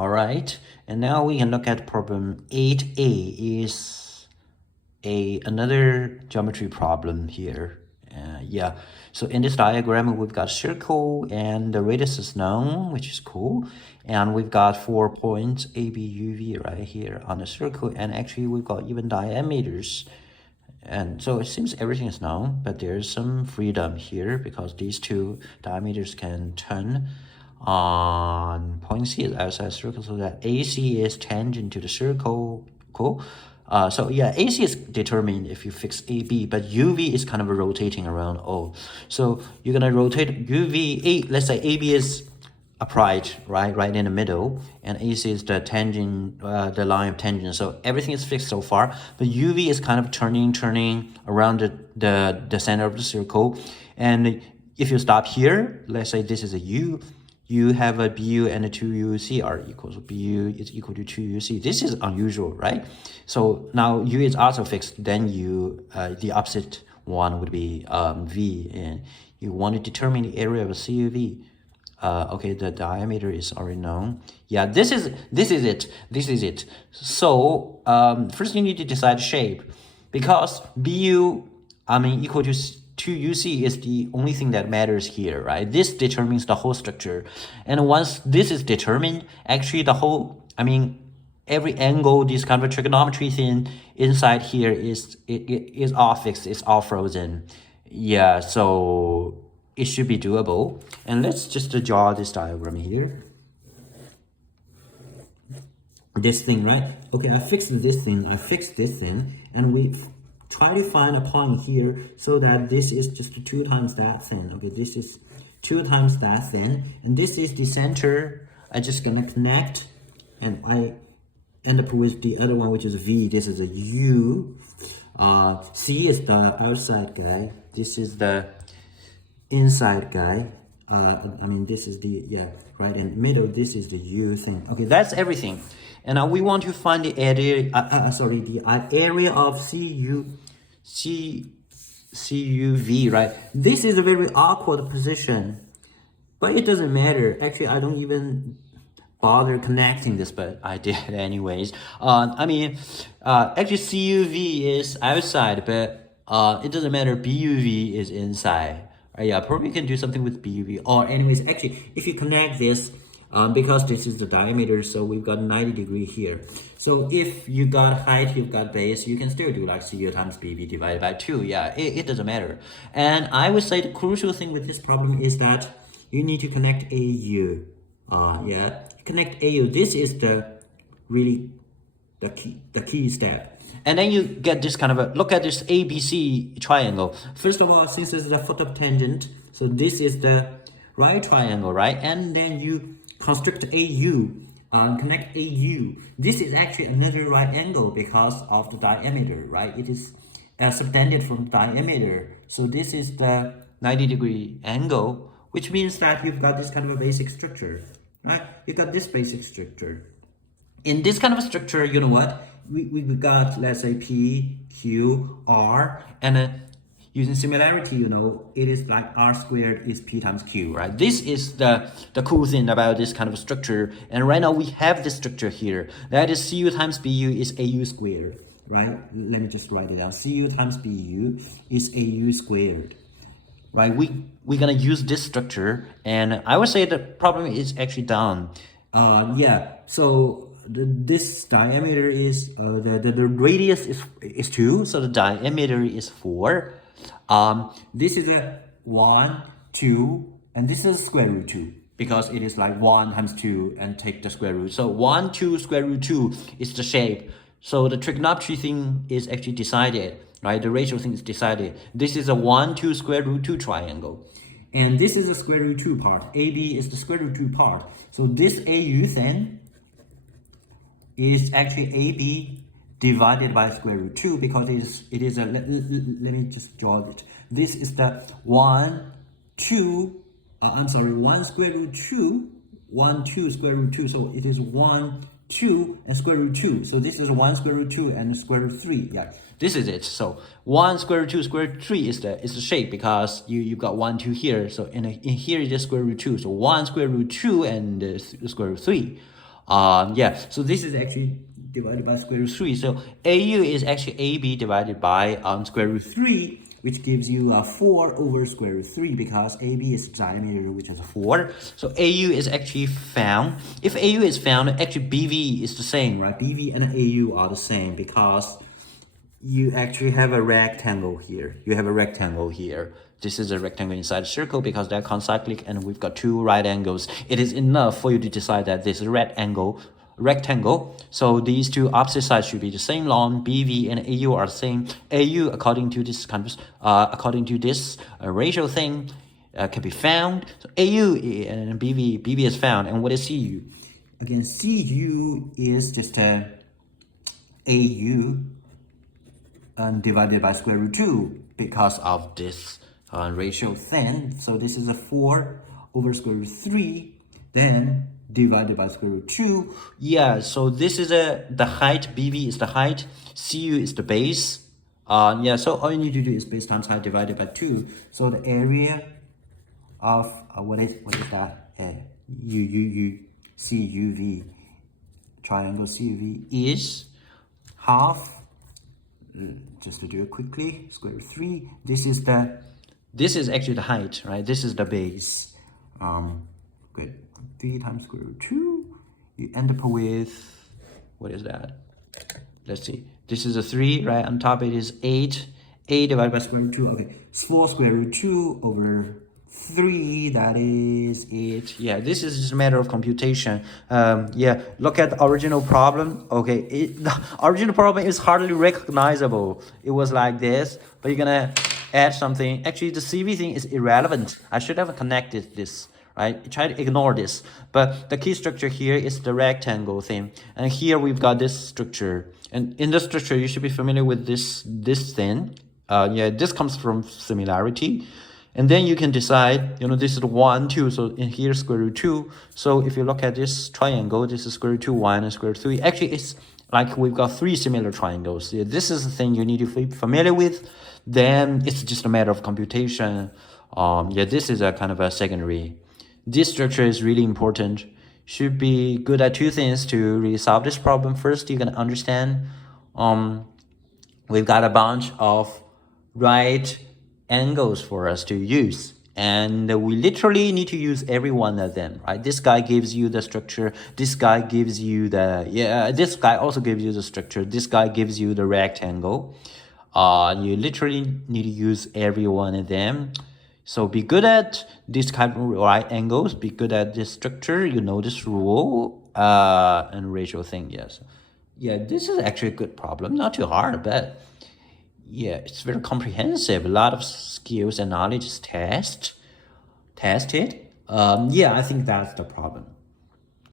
All right, and now we can look at problem 8a is another geometry problem here. Yeah, so in this diagram, we've got a circle and the radius is known, which is cool. And we've got 4 points A, B, U, V right here on the circle. And actually, we've got even diameters. And so it seems everything is known, but there's some freedom here because these two diameters can turn on point C is outside circle, so that AC is tangent to the circle. Cool. So yeah, AC is determined if you fix AB, but UV is kind of rotating around O. So you're gonna rotate UV, let's say AB is upright, right in the middle, and AC is the tangent, the line of tangent. So everything is fixed so far, but UV is kind of turning around the center of the circle. And if you stop here, let's say this is a U, you have a BU and a 2UC are equal. So BU is equal to 2UC. This is unusual, right? So now U is also fixed. Then U, the opposite one would be V, and you want to determine the area of a CUV. Okay, the diameter is already known. Yeah, this is it. So first you need to decide shape, because BU, equal to 2UC is the only thing that matters here, right? This determines the whole structure. And once this is determined, actually the whole, every angle, this kind of trigonometry thing inside here is all fixed, it's all frozen. Yeah, so it should be doable. And let's just draw this diagram here. This thing, right? Okay, I fixed this thing, and we try to find a point here so that this is just 2 times that thing. Okay, this is 2 times that thing, and this is the center. I'm just gonna connect, and I end up with the other one, which is V. This is a U. C is the outside guy. This is the inside guy. This is the, right in the middle, this is the U thing. Okay, that's everything. And now we want to find the area, the area of CUV, right? This is a very awkward position, but it doesn't matter. Actually, I don't even bother connecting this, but I did anyways. Actually CUV is outside, but it doesn't matter. BUV is inside. Yeah, probably you can do something with BUV. Or anyways, actually, if you connect this, because this is the diameter, so we've got 90 degree here. So if you got height, you've got base, you can still do like CU times BV divided by 2. Yeah, it doesn't matter. And I would say the crucial thing with this problem is that you need to connect AU. Connect AU. This is the key step. And then you get this kind of a, look at this ABC triangle. First of all, since this is the foot of tangent, so this is the right triangle, right? And then you construct AU, connect AU. This is actually another right angle because of the diameter, right? It is subtended from diameter. So this is the 90 degree angle, which means that you've got this kind of a basic structure, right? You got this basic structure. In this kind of a structure, you know what? We got, let's say, P, Q, R, and using similarity, it is like R squared is P times Q, right? This is the cool thing about this kind of structure. And right now we have this structure here. That is CU times BU is AU squared, right? Let me just write it down. CU times BU is AU squared, right? We're gonna use this structure, and I would say the problem is actually done. So this diameter is the radius is 2, so the diameter is 4. This is a 1, 2, and this is square root 2, because it is like 1 times 2 and take the square root. So 1, 2, square root 2 is the shape. So the trigonometry thing is actually decided, right? The ratio thing is decided. This is a 1, 2, square root 2 triangle. And this is a square root 2 part. AB is the square root 2 part. So this AU then is actually AB divided by square root 2, because it is a, let me just draw it. This is the 1 square root 2, 1, 2 square root 2. So it is 1, 2 and square root 2. So this is 1 square root 2 and square root 3. Yeah, this is it. So 1 square root 2 square root 3 is the shape, because you've got 1, 2 here. So in here it is square root 2. So 1 square root 2 and square root 3. Yeah, so this is actually divided by square root 3. So AU is actually AB divided by square root 3, which gives you 4 over square root 3 because AB is diameter, which is 4. So AU is actually found. If AU is found, actually BV is the same, right? BV and AU are the same because you actually have a rectangle here. You have a rectangle here. This is a rectangle inside a circle because they're concyclic and we've got two right angles. It is enough for you to decide that this is a rectangle. So these two opposite sides should be the same long. BV and AU are the same. AU, according to this ratio thing, can be found. So AU and BV is found. And what is CU? Again, CU is just a AU divided by square root 2 because of this ratio thing. So this is a 4 over square root 3, then divided by square root 2. Yeah, so this is the height. BV is the height, CU is the base. Yeah, so all you need to do is base times height divided by 2. So the area of what is that? CUV, triangle CUV is half. Just to do it quickly, square root 3. This is actually the height, right? This is the base. Good. 3 times square root 2. You end up with, what is that? Let's see. This is a 3, right? On top it is 8. 8 divided by square root 2. Okay. It's 4 square root 2 over 3, that is 8. Yeah, this is just a matter of computation. Yeah, look at the original problem. Okay, the original problem is hardly recognizable. It was like this, but you're gonna add something. Actually, the CV thing is irrelevant. I should have connected this, right? Try to ignore this. But the key structure here is the rectangle thing. And here we've got this structure. And in the structure, you should be familiar with this thing. Yeah, this comes from similarity. And then you can decide, this is 1, 2, so in here square root 2. So if you look at this triangle, this is square root 2, 1, and square root 3. Actually, it's like we've got 3 similar triangles. Yeah, this is the thing you need to be familiar with. Then it's just a matter of computation. Yeah, this is a kind of a secondary. This structure is really important. Should be good at 2 things to really solve this problem. First, you can understand we've got a bunch of right angles for us to use, and we literally need to use every one of them, right? This guy gives you the structure, this guy gives you this guy also gives you the structure, this guy gives you the rectangle. You literally need to use every one of them. So be good at this kind of right angles, be good at this structure, this rule and ratio thing. Yes, yeah, this is actually a good problem, not too hard, but yeah, it's very comprehensive. A lot of skills and knowledge is tested. Yeah, I think that's the problem.